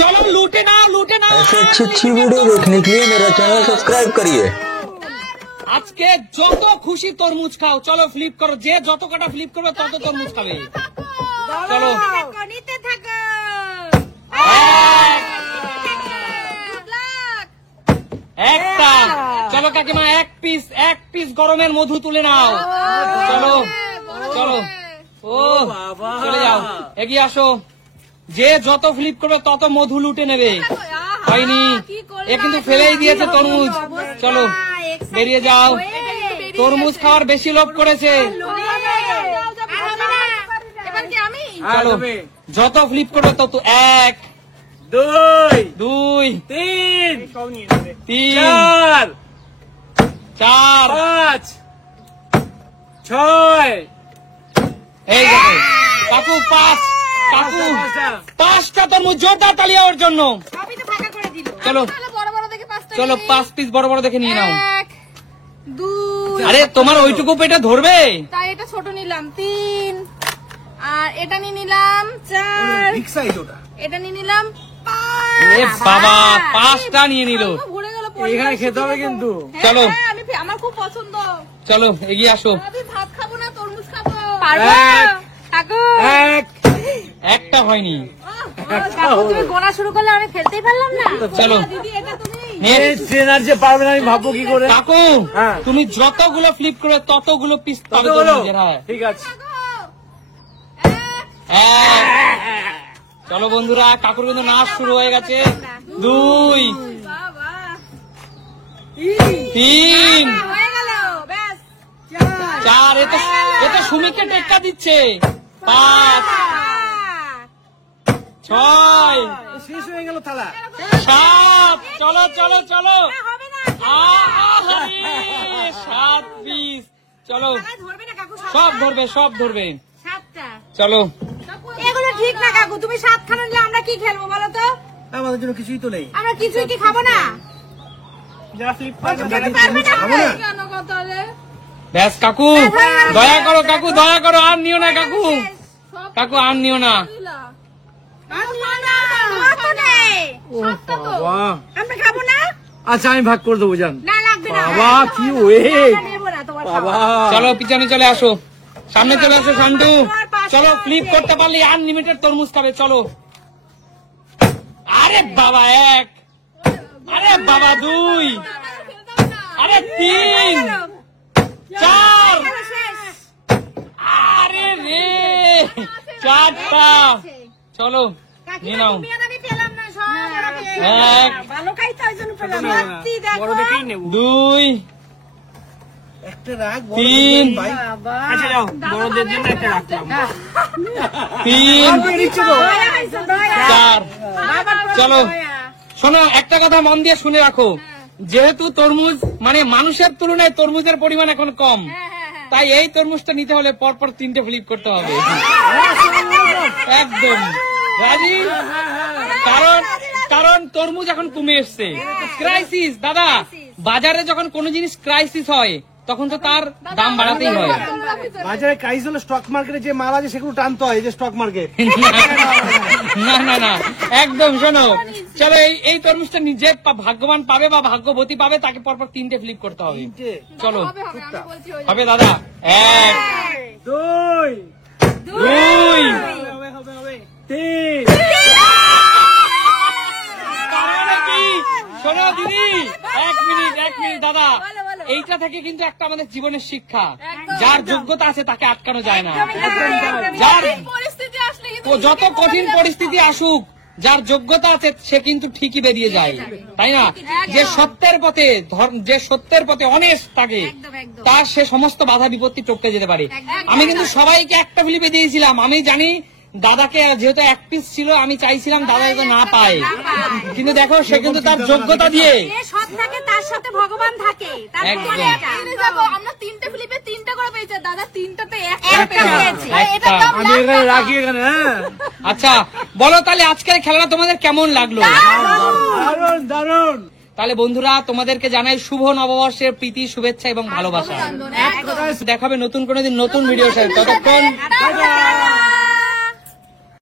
चलो लूटे ना ऐसे अच्छी वीडियो देखने के लिए मेरा चैनल सब्सक्राइब करिए। आज के যত খুশি তরমুজ খাও, চলো ফ্লিপ করো, যে যত কটা ফ্লিপ করবে তত তরমুজ খাবে। চলো নিতে থাকো। একটা, চলো কাকিমা এক পিস গরমের মধু তুলে নাও। চলো চলো, ও চলে যাও, এগিয়ে আসো। যে যত ফ্লিপ করবে তত মধু লুটে নেবে। হয়নি, এ কিন্তু ফেলেই দিয়েছে তরমুজ। চলো বেরিয়ে যাও, তরমুজ খাওয়ার বেশি লোভ করেছে। চলো যত ফ্লিপ করবে তত। 1 2 3 4 5 6 এই দেখো কাকু 5, কাকু 5টা তরমুজ। জোরদার তালিয়া ওর জন্য। চলো চলো 5 পিস বড় বড় দেখে নিয়ে নাও। 1 2, আরে তোমার ওইটুকু পেটে ধরবে? তাই এটা ছোট নিলাম 3, আর এটা নিয়ে নিলাম 4, এটা নিয়ে নিলাম 5। এ বাবা 5টা নিয়ে নিল। এখানে খেতে হবে কিন্তু। চলো আমার খুব পছন্দ। চলো এগিয়ে আসো। আমি ভাত খাবো না, তরমুজ খাবো। পারবো কাকু? একটা হয়নি। কাকু তুমি গোনা শুরু করলে আমি ফেলতেই পারলাম না। চলো দিদি এটা তুমি ট্রেনার যে পারবে না আমি ভাববো কি করে। কাকু তুমি যতগুলো ফ্লিপ করবে ততগুলো পিস পাবে। ঠিক আছে চলো বন্ধুরা, কাকুর কিন্তু নাচ শুরু হয়ে গেছে। 2 3 হয়ে গেল, ব্যাস 4, এতে সুমিকে টেক্কা দিচ্ছে। 5 6 শেষ হয়ে গেল থালা। 7, চলো চলো চলো। হবে না। 7 পিস। চলো ধরবে না কাকু? সব ধরবে। 7টা। চলো এগুলো ঠিক না কাকু, তুমি 7 খানা নিলে আমরা কি খেলবো বলো তো? আমাদের জন্য কিছুই তো নেই। আমরা কিছুই কি খাবো না? যারা ফ্লিপ পারবে না কেন তাহলে? ব্যাস কাকু দয়া করো, কাকু দয়া করো, আর নিও না কাকু, কাকু আর নিও না। আমরা খাবো না। আচ্ছা আমি ভাগ করে দেবো জান। না লাগবে না। বাবা কি ওয়েট নেবো না তোমার বাবা। চলো পিছনে চলে আসো, সামনে চলে আসো শান্টু। চলো ফ্লিপ করতে পারলে আনলিমিটেড তরমুজ খাবে। চলো। আরে বাবা 1, আরে বাবা 2, আরে 3 4, আরে রে 4টা। চলো নিয়ে নাও। 1 2 3 আচ্ছা যাও, বড়দের জন্য একটা রাখলাম। 3 4। চলো শোনো, একটা কথা মন দিয়ে শুনে রাখো। যেহেতু তরমুজ মানে মানুষের তুলনায় তরমুজের পরিমাণ এখন কম, তাই এই তরমুজটা নিতে হলে পরপর 3টে ফ্লিপ করতে হবে। একদম রাজি? কারণ তরমুজ এখন কমে এসছে। ক্রাইসিস দাদা, বাজারে যখন কোন জিনিস ক্রাইসিস হয় তখন তো তার দাম বাড়াতেই হয়। বাজারে ক্রাইসিস হলে স্টক মার্কেটে যে মাল আছে সেগুলো টানতে হয়, যে স্টক মার্কেট। না না না একদম। শোনো চলো, এই তরমুজটা নিজে ভাগ্যবান পাবে বা ভাগ্যবতী পাবে তাকে পরপর 3টে ফ্লিপ করতে হবে। চলো হবে দাদা। 1 2 2 3 শোনো দিদি, 1 মিনিট দাদা, এইটা থেকে কিন্তু একটা আমাদের জীবনের শিক্ষা। যার যোগ্যতা আছে তাকে আটকানো যায় না। যার যত কঠিন পরিস্থিতি আসুক, যার যোগ্যতা আছে সে কিন্তু ঠিকই বেরিয়ে যায়, তাই না? যে সত্যের পথে অনেস্ট থাকে তার সে সমস্ত বাধা বিপত্তি টপকে যেতে পারে। আমি কিন্তু সবাইকে একটা ফ্লিপে দিয়েছিলাম। আমি জানি দাদাকে যেহেতু 1 পিস ছিল, আমি চাইছিলাম দাদা যাতে না পায়, কিন্তু দেখো সে কিন্তু তার যোগ্যতা দিয়ে তার সাথে ভগবান থাকে। আমরা 3টে ফ্লিপে 3টা করে পেয়েছি, দাদা 3টাতে রাখি এখানে। আচ্ছা বলো তাহলে আজকের খেলাটা তোমাদের কেমন লাগলো? দারুণ দারুণ। তাহলে বন্ধুরা তোমাদেরকে জানাই শুভ নববর্ষের প্রীতি, শুভেচ্ছা এবং ভালোবাসা। দেখাবে নতুন কোনো দিন নতুন ভিডিওর সাথে। ততক্ষণ